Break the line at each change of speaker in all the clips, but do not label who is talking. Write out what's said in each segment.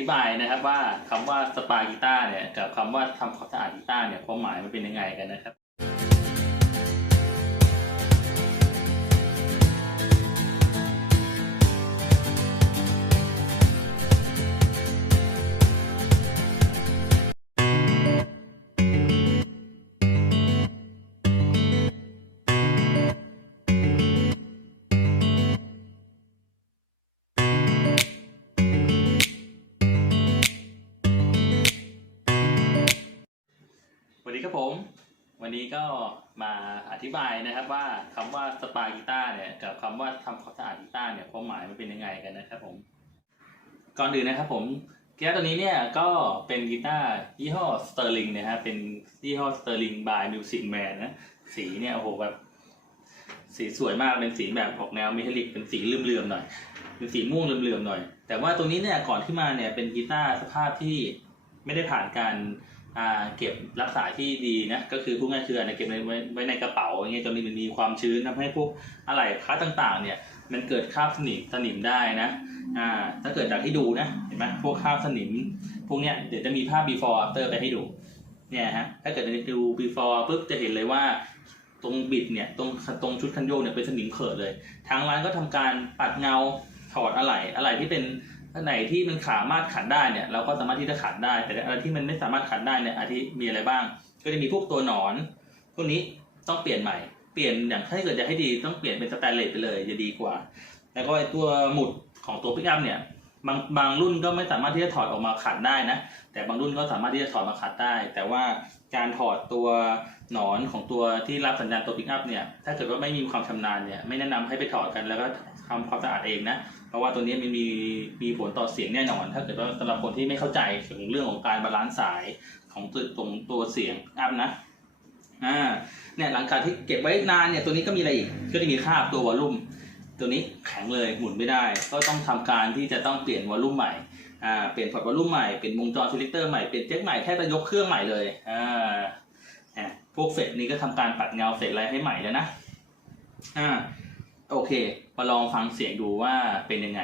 ธิบายนะครับว่าคำว่าสปากีตาร์เนี่ยกับคำว่าทำความสะอาดกีตาร์เนี่ยความหมายมันเป็นยังไงกันนะครับ ดีครับผม วันนี้ก็มาอธิบายนะครับว่าคำว่าสปากีตาร์เนี่ยกับคำว่าทำความสะอาดกีตาร์เนี่ยความหมายมันเป็นยังไงกันนะครับผม ก่อนอื่นนะครับผมกีตาร์ตัวนี้เนี่ยก็เป็นกีตาร์ยี่ห้อสเตอร์ลิงนะฮะเป็นยี่ห้อสเตอร์ลิงบายมิวสิกแมนนะสีเนี่ยโอ้โหแบบสีสวยมากเป็นสีแบบออกแนวเมทัลลิกเป็นสีเหลื่อมๆหน่อยเป็นสีม่วงเหลื่อมๆหน่อย แต่ว่าตัวนี้เนี่ยก่อนที่มาเนี่ยเป็นกีตาร์สภาพที่ไม่ได้ผ่านการ เก็บรักษาที่ดีนะก็คือพูดง่ายคืออาจจะเก็บไว้ไว้ในกระเป๋าอย่างเงี้ยจนมันมีความชื้นทำให้พวกอะไหล่พาต่างๆ เนี่ย มันเกิดคราบสนิมสนิมได้นะอ่าถ้าเกิดจากที่ดูนะเห็นไหมพวกคราบสนิม พวกเนี้ยเดี๋ยวจะมีภาพ before after ไปให้ดูเนี่ยฮะถ้าเกิดดู before ปุ๊บจะเห็นเลยว่าตรงบิดเนี่ยตรงตรงชุดคันโยกเนี่ยเป็นสนิมเขิดเลย ทางร้านก็ทำการปัดเงาถอดอะไหล่อะไหล่ที่เป็น อันไหนที่มันสามารถขันได้เนี่ย เราก็สามารถที่จะขันได้ แต่อะไรที่มันไม่สามารถขันได้เนี่ยอาทิมีอะไรบ้าง ก็จะมีพวกตัวหนอนพวกนี้ต้องเปลี่ยนใหม่เปลี่ยนอย่างถ้าเกิดจะให้ดีต้องเปลี่ยนเป็นสแตนเลสไปเลยจะดีกว่า แล้วก็ไอ้ตัวหมุดของตัวพิกอัพเนี่ยบางบางรุ่นก็ไม่สามารถที่จะถอดออกมาขันได้นะ แต่บางรุ่นก็สามารถที่จะถอดมาขัดได้ แต่ว่าการถอดตัวหนอนของตัวที่รับสัญญาณตัวพิกอัพเนี่ย ถ้าเกิดว่าไม่มีความชำนาญเนี่ย ไม่แนะนำให้ไปถอดกันแล้วก็ทำความสะอาดเองนะ เพราะว่าตัวนี้มันมีมีผลต่อเสียงแน่นอน ถ้าเกิดว่าสำหรับคนที่ไม่เข้าใจถึงเรื่องของการบาลานซ์สายของตัวตรงตัวเสียงอัพนะอ่าเนี่ยหลังจากที่เก็บไว้นานเนี่ยตัวนี้ก็มีอะไรอีกก็จะมีคาบตัววอลลุ่มตัวนี้แข็งเลยหมุนไม่ได้ ก็ต้องทำการที่จะต้องเปลี่ยนวอลลุ่มใหม่อ่าเปลี่ยนพอร์ตวอลลุ่มใหม่เปลี่ยนวงจรซิลิเตอร์ใหม่เปลี่ยนแจ็คใหม่แค่จะยกเครื่องใหม่เลยอ่าอ่าพวกเฟดนี้ก็ทำการปัดเงาเฟดอะไรให้ใหม่แล้วนะอ่าโอเค มาลองฟังเสียงดูว่าเป็นยังไง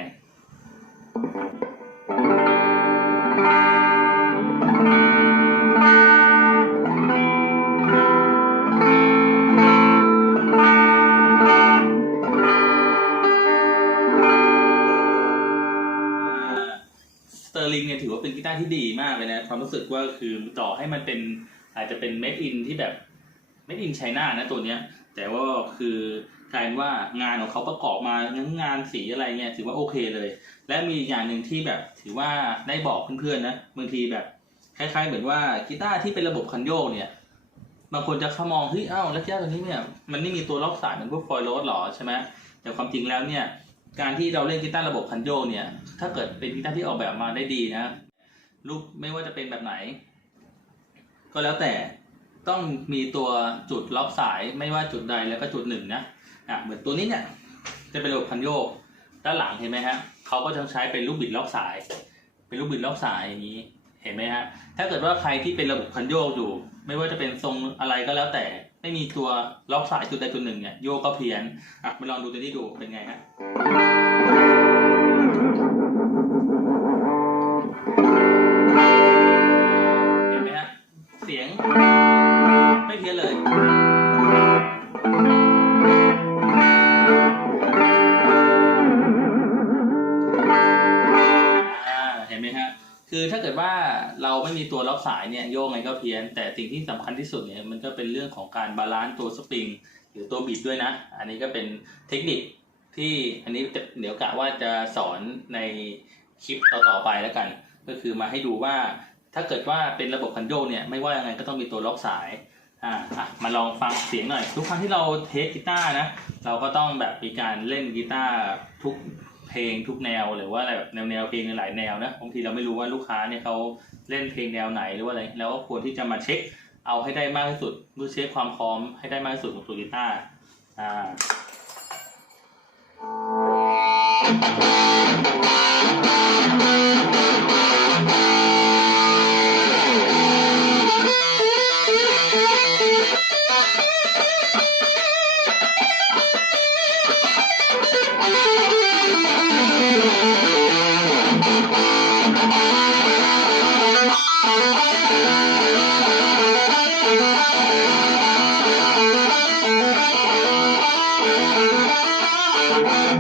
สเตอร์ลิงเนี่ยถือว่าเป็นกีตาร์ที่ดีมากเลยนะความรู้สึกว่าคือต่อให้มันเป็นอาจจะเป็นเมดอินที่แบบเมดอินไชน่านะตัวเนี้ย แต่ว่าคือ ลายเป็นว่างานของเขาประกอบมาทั้งงานสีอะไรเนี่ยถือว่าโอเคเลย และมีอย่างหนึ่งที่แบบถือว่าได้บอกเพื่อนๆนะบางทีแบบคล้ายๆเหมือนว่ากีตาร์ที่เป็นระบบคันโยกเนี่ยบางคนจะเข้ามองเฮ้ยเอ้าแล้วกีตาร์ตัวนี้เนี่ยมันไม่มีตัวล็อกสายเหมือนพวกฟอยล์โรสหรอใช่ไหมแต่ความจริงแล้วเนี่ยการที่เราเล่นกีตาร์ระบบคันโยกเนี่ยถ้าเกิดเป็นกีตาร์ที่ออกแบบมาได้ดีนะรูปไม่ว่าจะเป็นแบบไหน ก็แล้วแต่ต้องมีตัวจุดล็อกสายไม่ว่าจุดใดแล้วก็จุดหนึ่งนะ อะเหมือนตัวนี้เนี่ยจะเป็นระบบคันโยกด้านหลังเห็นไหมฮะเขาก็จะใช้เป็นลูกบิดล็อกสาย เป็นลูกบิดล็อกสายอย่างนี้เห็นไหมฮะถ้าเกิดว่าใครที่เป็นระบบคันโยกอยู่ ไม่ว่าจะเป็นทรงอะไรก็แล้วแต่ไม่มีตัวล็อกสายจุดใดจุดหนึ่งเนี่ยโยกก็เพี้ยนอะมาลองดูตัวนี้ดูเป็นไงฮะเห็นไหมฮะเสียงไม่เพี้ยนเลย คือถ้าเกิดว่าเราไม่มีตัวล็อกสายเนี่ยโยกไงก็เพี้ยน แต่สิ่งที่สำคัญที่สุดเนี่ยมันก็เป็นเรื่องของการบาลานซ์ตัวสปริงหรือตัวบิดด้วยนะ อันนี้ก็เป็นเทคนิคที่อันนี้เดี๋ยวกะว่าจะสอนในคลิปต่อๆไปแล้วกัน ก็คือมาให้ดูว่าถ้าเกิดว่าเป็นระบบคันโยกเนี่ยไม่ว่ายังไงก็ต้องมีตัวล็อกสายอ่าอะมาลองฟังเสียงหน่อย ทุกครั้งที่เราเทสกีตาร์นะเราก็ต้องแบบมีการเล่นกีตาร์ทุก เพลงทุกแนวหรือว่าอะไรแบบแนวแนวเพลงหลายแนวนะบางทีเราไม่รู้ว่าลูกค้าเนี่ยเขาเล่นเพลงแนวไหนหรือว่าอะไรแล้วก็ควรที่จะมาเช็คเอาให้ได้มากที่สุดเพื่อเช็คความพร้อมให้ได้มากที่สุดของตัวกีตาร์อ่า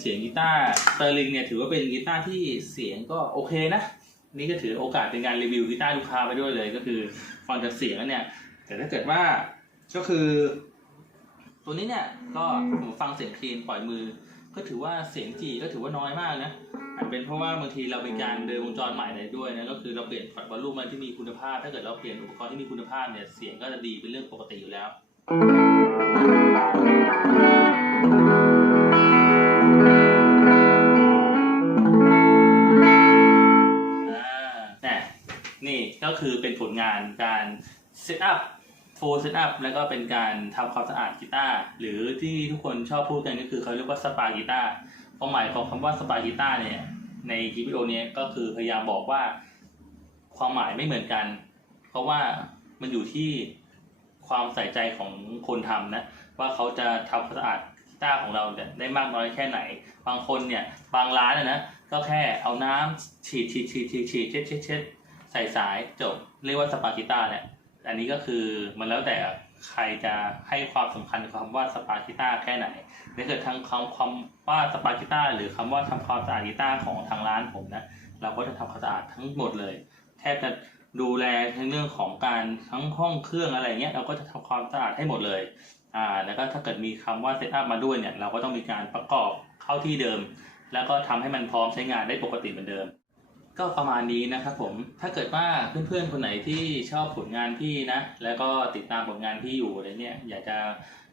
เสียงกีตาร์เตอร์ลิงเนี่ยถือว่าเป็นกีตาร์ที่เสียงก็โอเคนะนี่ก็ถือโอกาสเป็นการรีวิวกีตาร์ลูกค้าไปด้วยเลยก็คือฟังจากเสียงแล้วเนี่ย แต่ถ้าเกิดว่าก็คือ ตัวนี้เนี่ยก็ผมฟังเสียงคลีนปล่อยมือ ก็ถือว่าเสียงจีก็ถือว่าน้อยมากนะอาจเป็นเพราะว่าบางทีเราเป็นการเดินวงจรใหม่เลยด้วยนะก็คือเราเปลี่ยนฝัดวอลลุ่มอะไรที่มีคุณภาพ ถ้าเกิดเราเปลี่ยนอุปกรณ์ที่มีคุณภาพเนี่ยเสียงก็จะดีเป็นเรื่องปกติอยู่แล้ว ก็คือเป็นผลงานการเซตอัพโฟเซตอัพแล้วก็เป็นการทำความสะอาดกีตาร์หรือที่ทุกคนชอบพูดกันก็คือเขาเรียกว่าสปากีตาร์ความหมายของคำว่าสปากีตาร์เนี่ยในคลิปวิดีโอนี้ก็คือพยายามบอกว่าความหมายไม่เหมือนกัน เพราะว่ามันอยู่ที่ความใส่ใจของคนทำนะ ว่าเขาจะทำความสะอาดกีตาร์ของเราเนี่ยได้มากน้อยแค่ไหน บางคนเนี่ยบางร้านนะนะก็แค่เอาน้ำฉีดฉีดฉีดฉีดฉีดเช็ดเช็ดเช็ด ใส่สายจบเรียกว่าสปาเกตต้าเนี่ยอันนี้ก็คือมันแล้วแต่ใครจะให้ความสำคัญกับคำว่าสปาเกตต้าแค่ไหนถ้าเกิดทางคำคำว่าสปาเกตต้าหรือคำว่าทำความสะอาดกีตาของทางร้านผมนะเราก็จะทำความสะอาดทั้งหมดเลยแทบจะดูแลในเรื่องของการทั้งห้องเครื่องอะไรเงี้ยเราก็จะทำความสะอาดให้หมดเลยอ่าแล้วก็ถ้าเกิดมีคำว่าเซตอัพมาด้วยเนี่ยเราก็ต้องมีการประกอบเข้าที่เดิม แล้วก็ทำให้มันพร้อมใช้งานได้ปกติเหมือนเดิม ก็ประมาณนี้นะครับผม ถ้าเกิดว่าเพื่อนๆคนไหนที่ชอบผลงานพี่นะ แล้วก็ติดตามผลงานพี่อยู่อะไรเนี่ย อยากจะ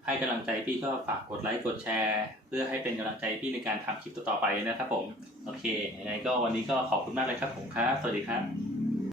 ให้กำลังใจพี่ก็ฝากกดไลค์กดแชร์ เพื่อให้เป็นกำลังใจพี่ในการทำคลิปต่อๆไปนะครับผม โอเคยังไงก็วันนี้ก็ขอบคุณมากเลยครับผมครับ สวัสดีครับ